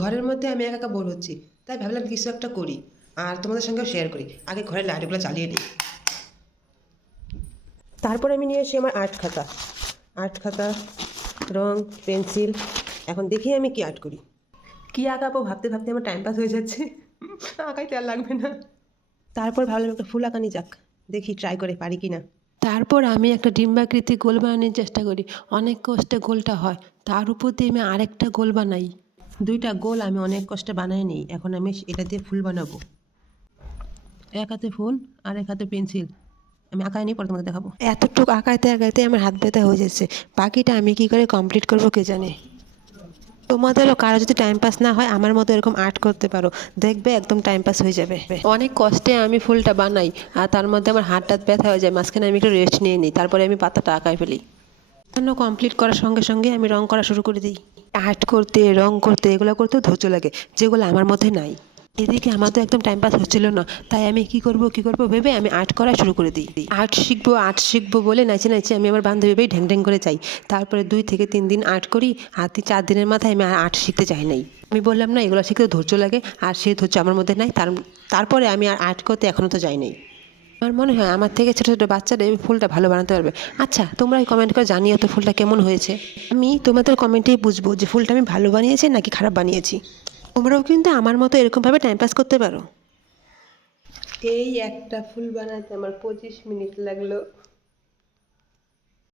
ঘরের মধ্যে আমি একা একা বোর হচ্ছি, তাই ভাবলাম কিছু একটা করি আর তোমাদের সঙ্গেও শেয়ার করি। আগে ঘরের লাইটগুলো চালিয়ে দিই। তারপর আমি নিয়ে এসে আমার আর্ট খাতা, রং, পেন্সিল। এখন দেখি আমি কি আর্ট করি। কি আঁকাবো ভাবতে ভাবতে আমার টাইম পাস হয়ে যাচ্ছে। আঁকাইতে আর লাগবে না। তারপর ভাবলাম একটা ফুল আঁকানি যাক, দেখি ট্রাই করে পারি কি না। তারপর আমি একটা ডিম্বাকৃতি গোল বানানোর চেষ্টা করি। অনেক কষ্টে গোলটা হয়, তার উপর দিয়ে আমি আরেকটা গোল বানাই। দুইটা গোল আমি অনেক কষ্টে বানাই নিই। এখন আমি এটা দিয়ে ফুল বানাবো। এক হাতে ফুল আর এক হাতে পেন্সিল। আমি আঁকাই নিই, পরে তোমাকে দেখাবো। এতটুকু আঁকাইতে আঁকাইতে আমার হাত ব্যথা হয়ে যাচ্ছে। বাকিটা আমি কি করে কমপ্লিট করবো কে জানে। তোমাদেরও কারো যদি টাইম পাস না হয় আমার মতো এরকম আর্ট করতে পারো, দেখবে একদম টাইম পাস হয়ে যাবে। অনেক কষ্টে আমি ফুলটা বানাই আর তার মধ্যে আমার হাত টাত ব্যথা হয়ে যায়। মাঝখানে আমি একটু রেস্ট নিয়ে নিই, তারপরে আমি পাতাটা আঁকাই ফেলি। কমপ্লিট করার সঙ্গে সঙ্গে আমি রং করা শুরু করে দিই। আর্ট করতে, রং করতে, এগুলো করতেও ধৈর্য লাগে, যেগুলো আমার মধ্যে নাই। এদিকে আমার তো একদম টাইম পাস হচ্ছিল না, তাই আমি কি করব ভেবে আমি আর্ট করা শুরু করে দিই। আর্ট শিখবো বলে নাইচে নাইচে আমি আমার বান্ধবী ভাই ঢ্যাং ঢ্যাং করে যাই। তারপরে 2 থেকে 3 দিন আর্ট করি, আর 4 দিনের মাথায় আমি আর্ট শিখতে চাই নাই। আমি বললাম না, এগুলো শিখতে ধৈর্য লাগে, আর সেই ধৈর্য আমার মধ্যে নাই। তারপরে আমি আর আর্ট করতে এখনও তো যাই নাই। আমার মনে হয় আমার থেকে ছোটো ছোটো বাচ্চারা এই ফুলটা ভালো বানাতে পারবে। আচ্ছা, তোমরা কমেন্ট করে জানিও তো ফুলটা কেমন হয়েছে। আমি তোমাদের কমেন্টেই বুঝবো যে ফুলটা আমি ভালো বানিয়েছি নাকি খারাপ বানিয়েছি। তোমরাও কিন্তু আমার মতো এরকমভাবে টাইম পাস করতে পারো। এই একটা ফুল বানাতে আমার 25 মিনিট লাগলো।